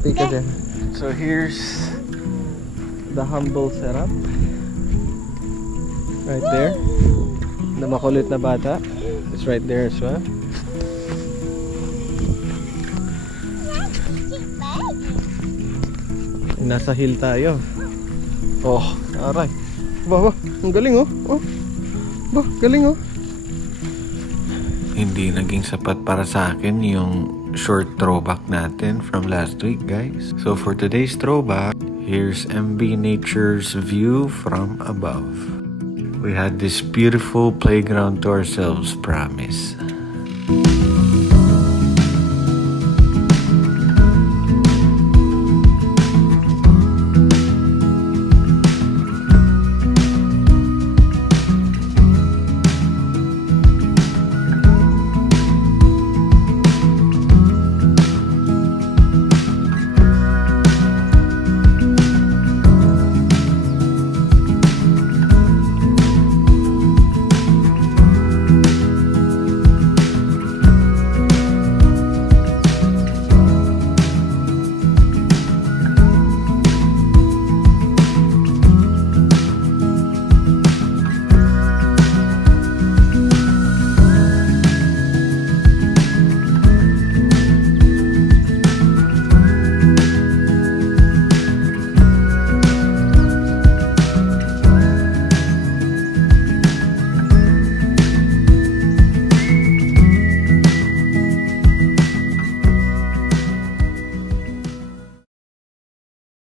Speak ka dyan. So here's the humble setup. Right there. The makulit na bata. It's right there as well. Nasa hill tayo. Oh, aray. Ba, ang galing oh. Oh. Ba, galing oh. Hindi naging sapat para sa akin yung short throwback natin from last week, guys. So for today's throwback, here's MB Nature's view from above. We had this beautiful playground to ourselves, promise.